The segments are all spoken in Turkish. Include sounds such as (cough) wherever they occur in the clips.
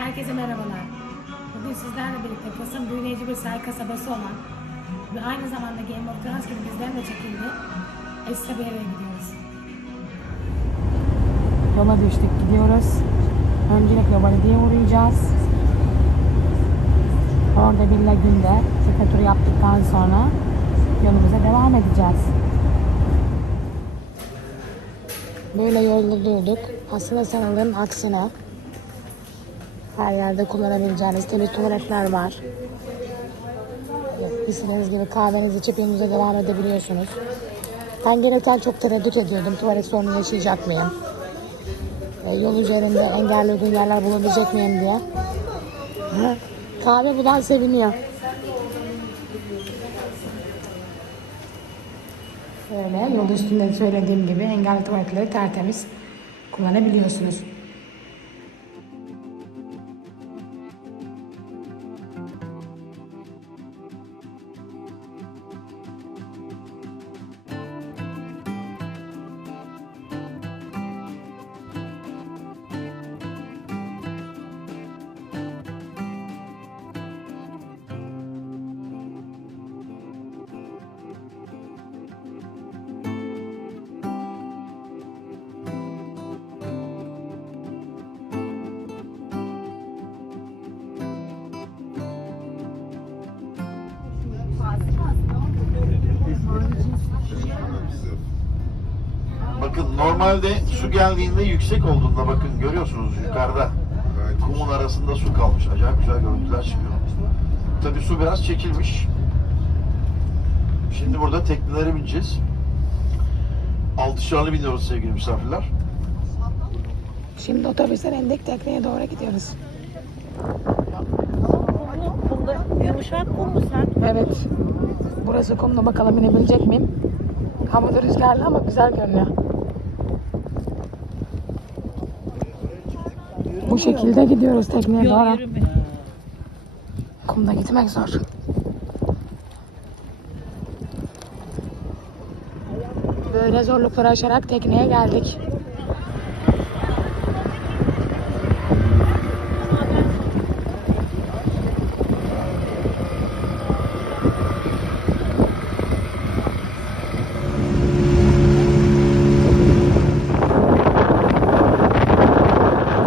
Herkese merhabalar. Bugün sizlerle birlikte Fas'ın büyüleyici bir sahil kasabası olan ve aynı zamanda Game of Thrones gibi dizilerin de çekildiği Esrabiye'ye gidiyoruz. Yola düştük, gidiyoruz. Öncelikle Valide'ye uğrayacağız. Orada bir lagünde tekne turu yaptıktan sonra yolumuza devam edeceğiz. Böyle yolda durduk. Aslında sanıldığın aksine her yerde kullanabileceğiniz temiz tuvaletler var. İstediğiniz gibi kahvenizi içip yolunuza devam edebiliyorsunuz. Ben gelirken çok tereddüt ediyordum. Tuvalet sorunu yaşayacak mıyım? E, yol üzerinde engelli uygun yerler bulabilecek miyim diye. (laughs) Kahve bulan seviniyor. Böyle yol üstünde söylediğim gibi engelli tuvaletleri tertemiz kullanabiliyorsunuz. Normalde su geldiğinde yüksek olduğunda bakın görüyorsunuz yukarıda kumun arasında su kalmış. Acayip güzel görüntüler çıkıyor. Tabii su biraz çekilmiş. Şimdi burada teknelere bineceğiz. Altışarlı biniyoruz sevgili misafirler. Şimdi otobüsten indik tekneye doğru gidiyoruz. Bunda yumuşak kum mu sen? Evet. Burası kumla bakalım inebilecek miyim? Hava da rüzgarlı ama güzel görünüyor. Bu şekilde gidiyoruz tekneye doğru. Kumda gitmek zor. Böyle zorlukları aşarak tekneye geldik.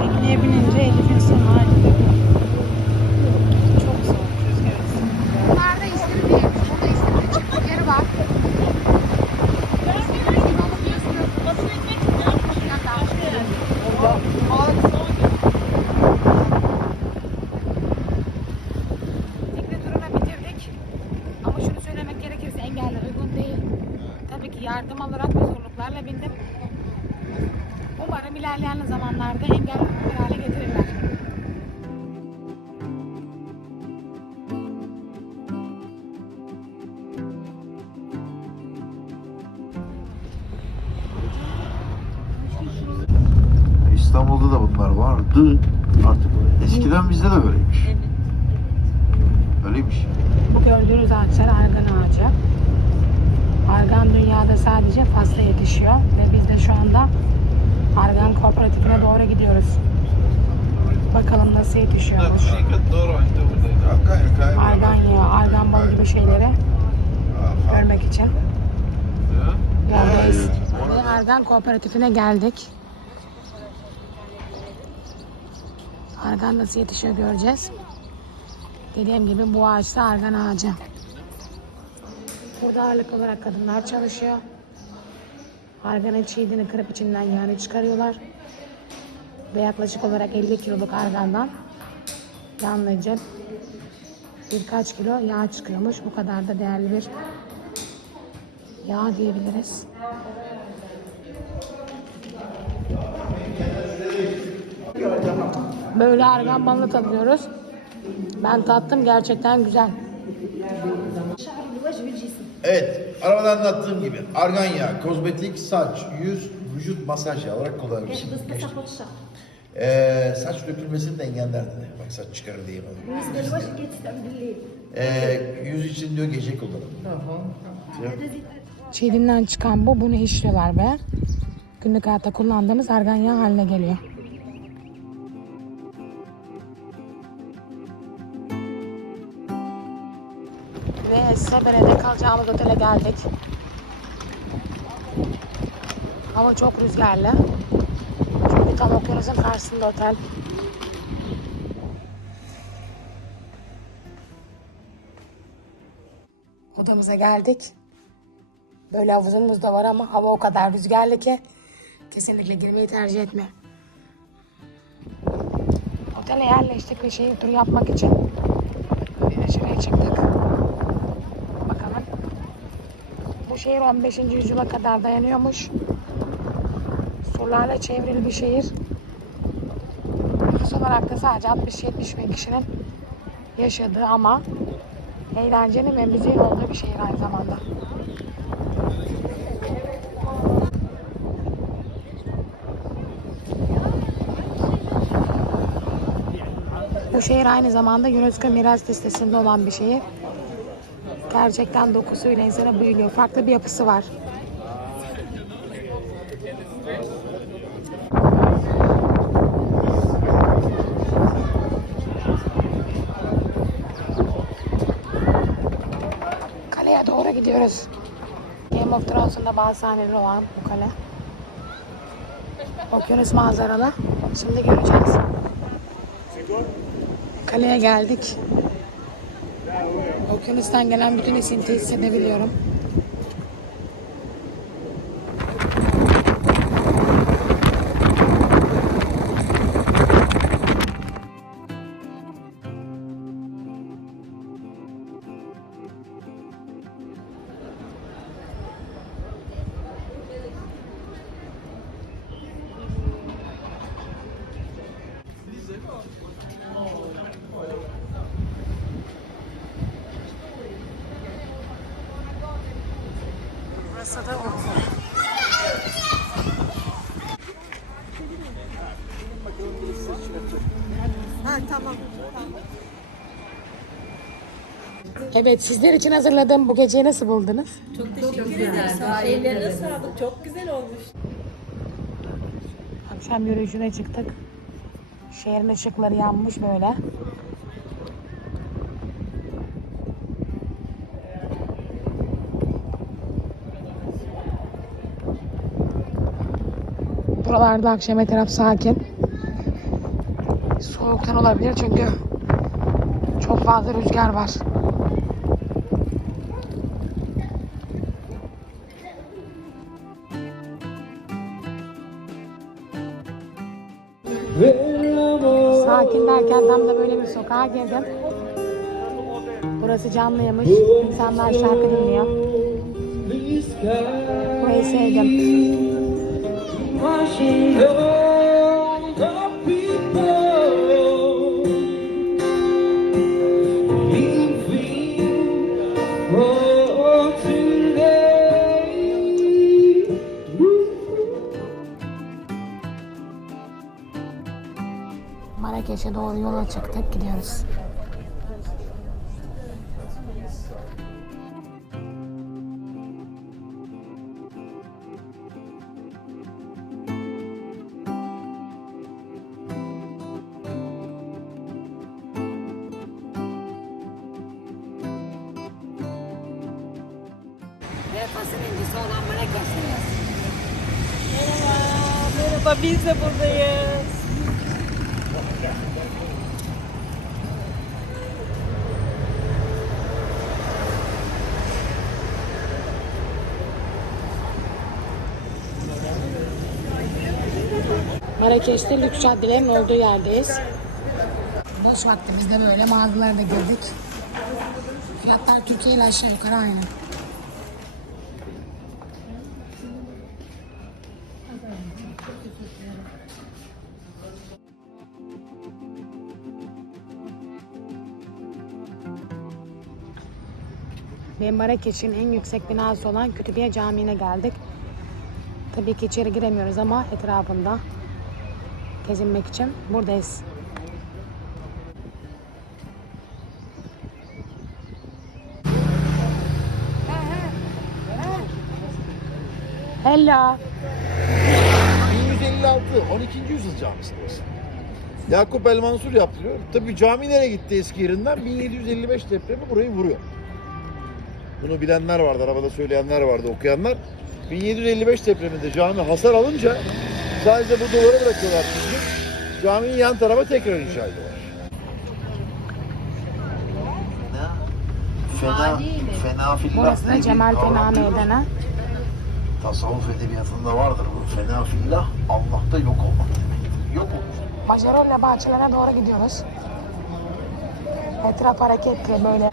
Tekneye binince Elif'in son hali. Çok zor rüzgar. Bunlarda istiridye, burada istiridye çıktık yeri var. İstiridye alıp yüzmüyorsunuz. Tekne turunu bitirdik. Ama şunu söylemek gerekirse engeller uygun değil. Tabii ki yardım alarak ve zorluklarla bindim. Umarım ilerleyen zamanlarda engel hale getirirler. İstanbul'da da bunlar vardı. Artık eskiden bizde de böyleymiş. Öyleymiş. Bu gördüğünüz ağaçlar argan ağacı. Argan dünyada sadece Fas'ta yetişiyor ve biz de şu anda Argan Kooperatifine doğru gidiyoruz. Bakalım nasıl yetişiyormuş. Argan yağı, argan balı gibi şeyleri görmek için. Yoldayız. Argan Kooperatifine geldik. Argan nasıl yetişiyor göreceğiz. Dediğim gibi bu ağaçta argan ağacı. Burada ağırlık olarak kadınlar çalışıyor. Arganın çiğdini kırıp içinden yağını çıkarıyorlar. Ve yaklaşık olarak 50 kiloluk argandan yalnızca birkaç kilo yağ çıkıyormuş. Bu kadar da değerli bir yağ diyebiliriz. Böyle argan balını tadıyoruz. Ben tattım gerçekten güzel. Evet, arabada anlattığım gibi argan yağı, kozmetik, saç, yüz, vücut masaj yağı olarak kullanabilirsiniz. Ee, saç dökülmesini de engeller dedi. Bak saç çıkarır diye bana. Ee, yüz için diyor gece kullanın. Çiğdimden çıkan bu, bunu işliyorlar ve günlük hayatta kullandığımız argan yağı haline geliyor. Sebere'de kalacağımız otele geldik. Hava çok rüzgarlı. Çünkü tam okyanusun karşısında otel. Odamıza geldik. Böyle havuzumuz da var ama hava o kadar rüzgarlı ki kesinlikle girmeyi tercih etme. Otele yerleştik ve şehir turu yapmak için şuraya çıktık. Bakalım. Bu şehir 15. yüzyıla kadar dayanıyormuş. Surlarla çevrili bir şehir. Nüfus olarak da sadece 60-70 bin kişinin yaşadığı ama eğlencenin ve müziğin olduğu bir şehir aynı zamanda. Bu şehir aynı zamanda UNESCO Miras Listesi'nde olan bir şehir. Gerçekten dokusuyla insana büyülüyor. Farklı bir yapısı var. Kaleye doğru gidiyoruz. Game of Thrones'un da bazı sahneleri olan bu kale. Okyanus manzaralı. Şimdi göreceğiz. Kaleye geldik. Okyanustan gelen bütün esintiyi hissedebiliyorum. Evet, sizler için hazırladığım bu geceyi nasıl buldunuz? Ellerine sağlık. Çok güzel olmuş. Akşam yürüyüşüne çıktık. Şehrin ışıkları yanmış böyle. Buralarda akşam taraf sakin. Soğuktan olabilir çünkü çok fazla rüzgar var. Sakin derken tam da böyle bir sokağa girdim. Burası canlıymış. İnsanlar şarkı dinliyor. Burayı sevdim. Marrakeş'e doğru yola çıktık. Gidiyoruz. Merhaba biz de buradayız. Marrakeş'te lüks caddelerin olduğu yerdeyiz. Boş vaktimizde böyle mağazalara da girdik. Fiyatlar Türkiye ile aşağı yukarı aynı. Ve Marrakeş'in en yüksek binası olan Kütüphiye Camii'ne geldik. Tabii ki içeri giremiyoruz ama etrafında gezinmek için buradayız. Hello. 1156, 12. yüzyıl camisi burası. Yakup El Mansur yaptırıyor. Tabii cami nereye gitti eski yerinden? 1755 depremi burayı vuruyor. Bunu bilenler vardı, arabada söyleyenler vardı, okuyanlar. 1755 depreminde cami hasar alınca sadece bu duvarı bırakıyorlar çünkü. Caminin yan tarafa tekrar inşa ediyorlar. Fena, fena fillah Burası Cemal Fena. Meydanı. Tasavvuf edebiyatında vardır bu fena fillah, Allah'ta yok olmak demek. Yok olmak. Macarolla bahçelerine doğru gidiyoruz. Etraf hareketli böyle.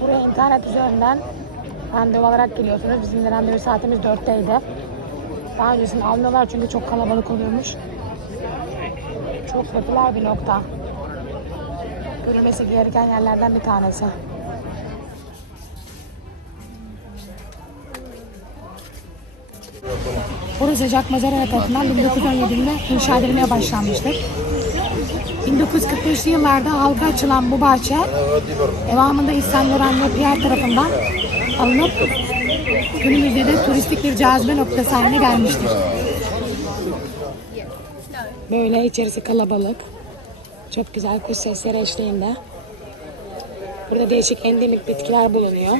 Buraya internet üzerinden randevu alarak geliyorsunuz. Bizim de randevu saatimiz 4'teydi. Daha öncesini almıyorlar çünkü çok kalabalık oluyormuş. Çok popüler bir nokta. Görülmesi gereken yerlerden bir tanesi. Burası Jack Mazara tarafından 1917'de inşa edilmeye başlanmıştır. 1945'li yıllarda halka açılan bu bahçe devamında İhsan Loran ve Pierre tarafından alınıp günümüzde de turistik bir cazibe noktası haline gelmiştir. Böyle içerisi kalabalık. Çok güzel kuş sesleri eşliğinde. Burada değişik endemik bitkiler bulunuyor.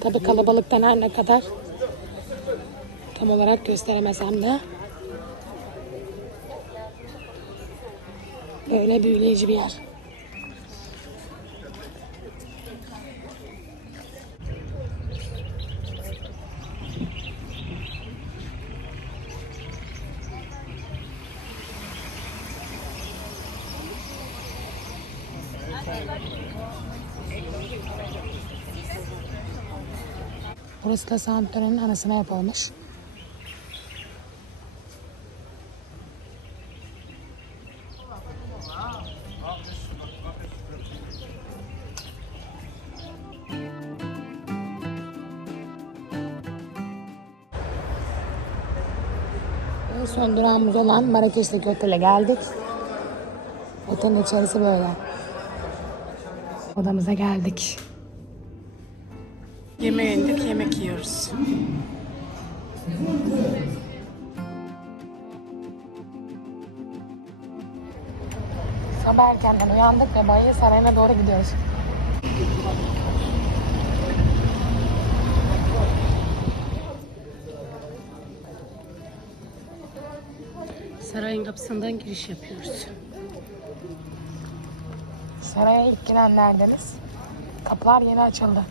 Tabii kalabalıktan her ne kadar tam olarak gösteremesem de böyle büyüleyici bir yer. Burası da Santorin'in anısına yapılmış. En son durağımız olan Marrakeş'teki otele geldik. Otelin içerisi böyle. Odamıza geldik. Yemeğe indik, yemek yiyoruz. Sabah erkenden uyandık ve Bayi Sarayı'na doğru gidiyoruz. Sarayın kapısından giriş yapıyoruz. Saraya ilk girenlerdeniz. Kapılar yeni açıldı.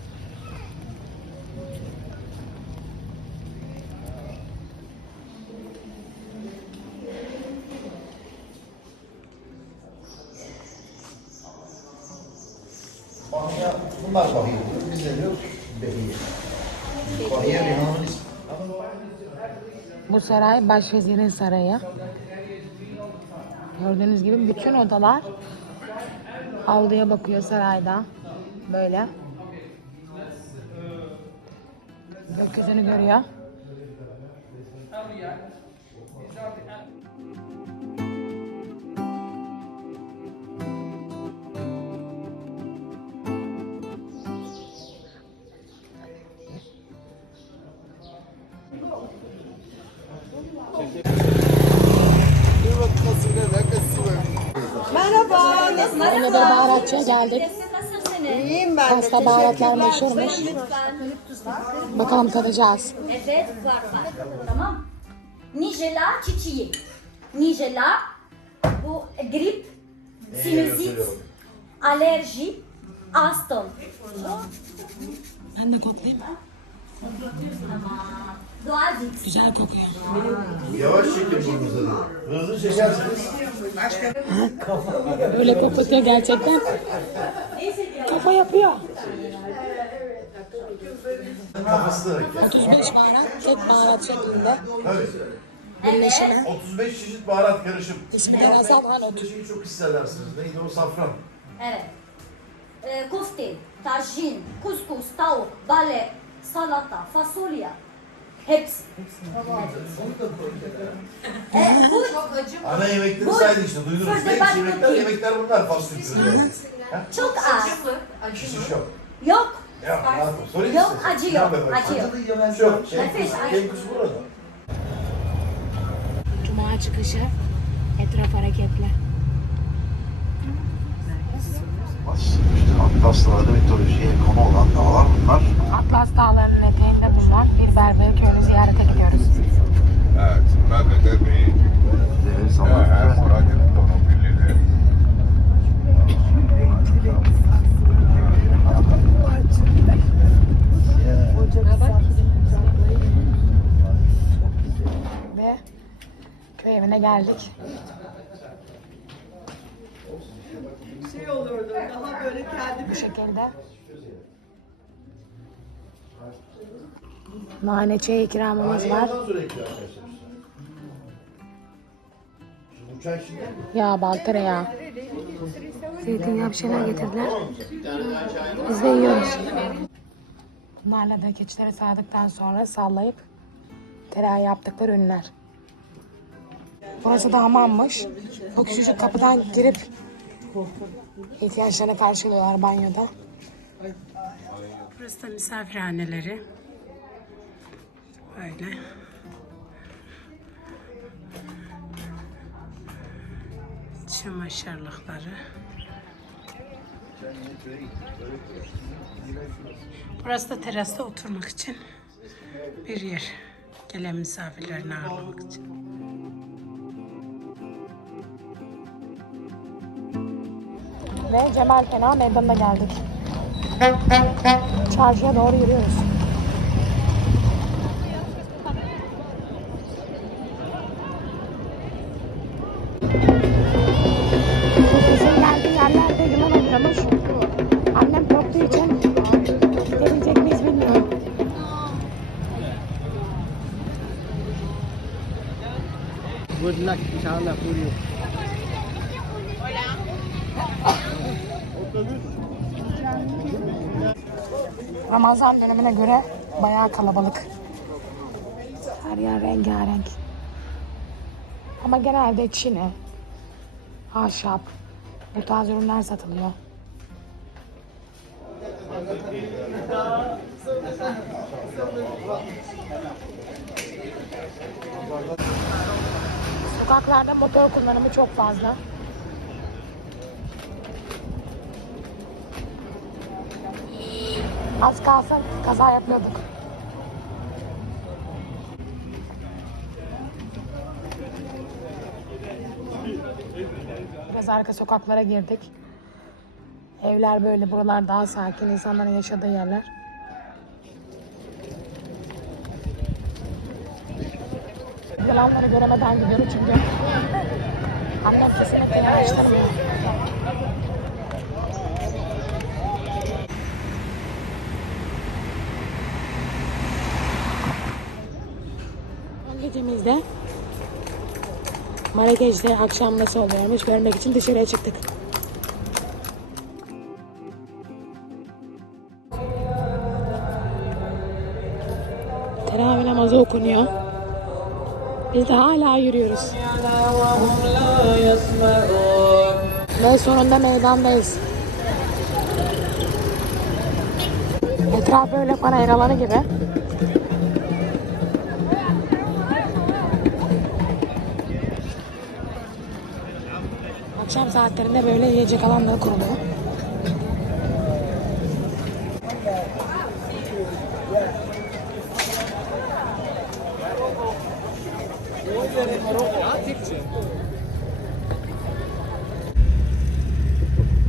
Bunlar bahiye diyor. Biz ne diyoruz? Behiye. Bahiye bir hanımın ismi. Bu saray başvezirin sarayı. Gördüğünüz gibi bütün odalar avluya bakıyor sarayda. Böyle. Gökyüzünü görüyor. Merhaba, Yine bir baharatçıya geldik. İyiyim ben de. Pasta baharatlar meşhurmuş. Bakalım tadacağız. Evet var var. Tamam. Nigella çiçeği. Nigella bu grip, sinüzit, alerji, astım. Ben de koklayayım. Güzel kokuyor. Yavaş çekin burnunuzu. Hızlı çekersiniz. Öyle kokuyor gerçekten. Kafa yapıyor. Kafası da hareket. 35 baharat, tek baharat şeklinde. Tabii. Birleşimi. 35 çeşit baharat karışım. İsminden azalman Bu otur. şeyi çok hissedersiniz. Neydi o safran? Evet. Ee, kofte, tajin, kuskus, tavuk, bale, salata, fasulye. Hepsi. Evet. (laughs) Ee, bu Ana yemekleri Bu- saydı işte. Duydunuz. Neymiş başka yemekler? Yemekler bunlar. Fast food ürünleri. çok az. Şişiş yok. Yok. Ya, rahat ol. Sorayım Yok, size. acı yok, Ya, bak, acı yok. Acılı yemez yok. Şey, acı. Cenk kuzu burada. Cuma çıkışı. Etraf hareketli. Atlas. İşte Atlas Dağları mitolojiye konu olan dağlar bunlar. Atlas Dağları'nın eteğinde bulunan bir berber köyünü ziyarete gidiyoruz. Evet, Mehmet Ebi, Deniz. Murad'ın otomobilidir. Ve köy evine geldik. Şey olurdu, daha böyle kendi Bu şekilde. Nane çay ikramımız var. Ya bal tereyağı. Zeytinyağı bir şeyler getirdiler. Biz de yiyoruz. Bunlarla da keçileri sağdıktan sonra sallayıp tereyağı yaptıkları ürünler. Burası da hamammış. O küçücük kapıdan girip ihtiyaçlarını karşılıyorlar banyoda. Burası da misafirhaneleri. Böyle. Çamaşırlıkları. Burası da terasta oturmak için bir yer. Gelen misafirlerini ağırlamak için. Ve Cemal Fena meydanına geldik. Çarşıya doğru yürüyoruz. Geldiği yerlerde yılan oluyormuş. Annem korktuğu için gidebilecek miyiz bilmiyorum. Good luck, inshallah, for you. Ramazan dönemine göre bayağı kalabalık. Her yer rengarenk. Ama genelde Çin'e, ahşap, bu tarz ürünler satılıyor. Sokaklarda motor kullanımı çok fazla. Az kalsın kaza yapıyorduk. Biraz arka sokaklara girdik. Evler böyle, buralar daha sakin, insanların yaşadığı yerler. Yılanları göremeden gidiyoruz çünkü. Annem kesinlikle yanaştırmıyor. Gecemizde Marrakeş'te akşam nasıl oluyormuş görmek için dışarıya çıktık. Teravih namazı okunuyor. Biz de hala yürüyoruz. Ve sonunda meydandayız. Etraf böyle panayır alanı gibi. Akşam saatlerinde böyle yiyecek alanları kuruluyor.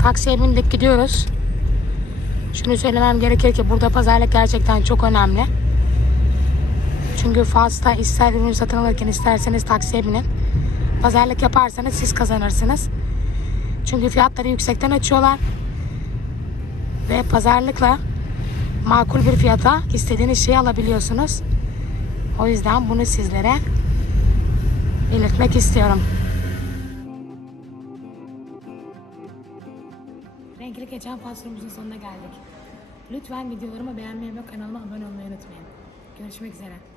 Taksiye bindik gidiyoruz. Şunu söylemem gerekir ki burada pazarlık gerçekten çok önemli. Çünkü Fas'ta ister ürün satın alırken isterseniz taksiye binin. Pazarlık yaparsanız siz kazanırsınız. Çünkü fiyatları yüksekten açıyorlar. Ve pazarlıkla makul bir fiyata istediğiniz şeyi alabiliyorsunuz. O yüzden bunu sizlere belirtmek istiyorum. Renkli geçen faslımızın sonuna geldik. Lütfen videolarımı beğenmeyi ve kanalıma abone olmayı unutmayın. Görüşmek üzere.